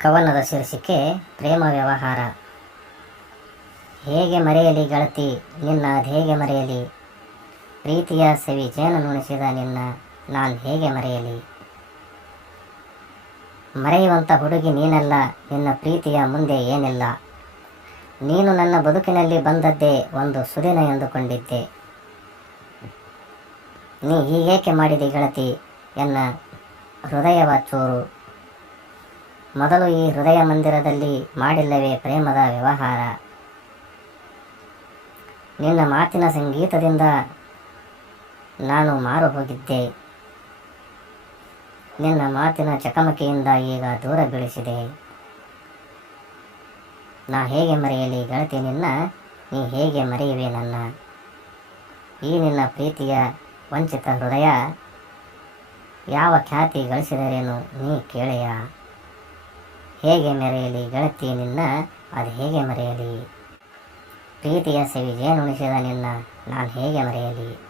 ಕವನದ ಶೀರ್ಷಿಕೆ ಪ್ರೇಮ ವ್ಯವಹಾರ. ಹೇಗೆ ಮರೆಯಲಿ ಗೆಳತಿ ನಿನ್ನ, ಹೇಗೆ ಮರೆಯಲಿ? ಪ್ರೀತಿಯ ಸವಿ ಜೇನು ನುಣಿಸಿದ ನಿನ್ನ, ನಾನು ಹೇಗೆ ಮರೆಯಲಿ? ಮರೆಯುವಂಥ ಹುಡುಗಿ ನೀನಲ್ಲ, ನಿನ್ನ ಪ್ರೀತಿಯ ಮುಂದೆ ಏನಿಲ್ಲ? ನೀನು ನನ್ನ ಬದುಕಿನಲ್ಲಿ ಬಂದದ್ದೇ ಒಂದು ಸುದಿನ ಎಂದುಕೊಂಡಿದ್ದೆ. ನೀ ಹೀಗೇಕೆ ಮಾಡಿದಿ ಗಳತಿ ಎನ್ನ ಹೃದಯವ ಚೂರು? ಮೊದಲು ಈ ಹೃದಯ ಮಂದಿರದಲ್ಲಿ ಮಾಡಿಲ್ಲವೇ ಪ್ರೇಮದ ವ್ಯವಹಾರ. ನಿನ್ನ ಮಾತಿನ ಸಂಗೀತದಿಂದ ನಾನು ಮಾರು ಹೋಗಿದ್ದೆ ನಿನ್ನ ಮಾತಿನ ಚಕಮಕಿಯಿಂದ ಈಗ ದೂರ ಬೀಳಿಸಿದೆ. ನಾ ಹೇಗೆ ಮರೆಯಲಿ ಗೆಳತಿ ನಿನ್ನ? ನೀ ಹೇಗೆ ಮರೆಯುವೆ ನನ್ನ? ಈ ನಿನ್ನ ಪ್ರೀತಿಯ ವಂಚಿತ ಹೃದಯ ಯಾವ ಖ್ಯಾತಿ ಗಳಿಸಿದರೇನು ನೀ ಕೇಳೆಯ? ಹೇಗೆ ಮರೆಯಲಿ? ಗೆಳತಿಯನಿಲ್ಲ ಅದು ಹೇಗೆ ಮರೆಯಲಿ? ಪ್ರೀತಿಯ ಸವಿ ಜೇನುಣಿಸಿದ ನಿನ್ನ ನಾನು ಹೇಗೆ ಮರೆಯಲಿ?